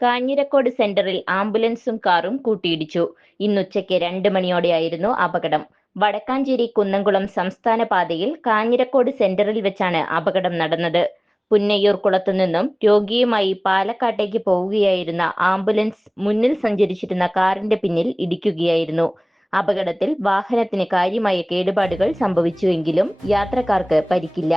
കാഞ്ഞിരക്കോട് സെന്ററിൽ ആംബുലൻസും കാറും കൂട്ടിയിടിച്ചു. ഇന്നുച്ചയ്ക്ക് 2 മണിയോടെയായിരുന്നു അപകടം. വടക്കാഞ്ചേരി കുന്നംകുളം സംസ്ഥാന പാതയിൽ കാഞ്ഞിരക്കോട് സെന്ററിൽ വെച്ചാണ് അപകടം നടന്നത്. പുന്നയൂർ കുളത്തുനിന്നും രോഗിയുമായി പാലക്കാട്ടേക്ക് പോവുകയായിരുന്ന ആംബുലൻസ് മുന്നിൽ സഞ്ചരിച്ചിരുന്ന കാറിന്റെ പിന്നിൽ ഇടിക്കുകയായിരുന്നു. അപകടത്തിൽ വാഹനത്തിന് കാര്യമായ കേടുപാടുകൾ സംഭവിച്ചുവെങ്കിലും യാത്രക്കാർക്ക് പരിക്കില്ല.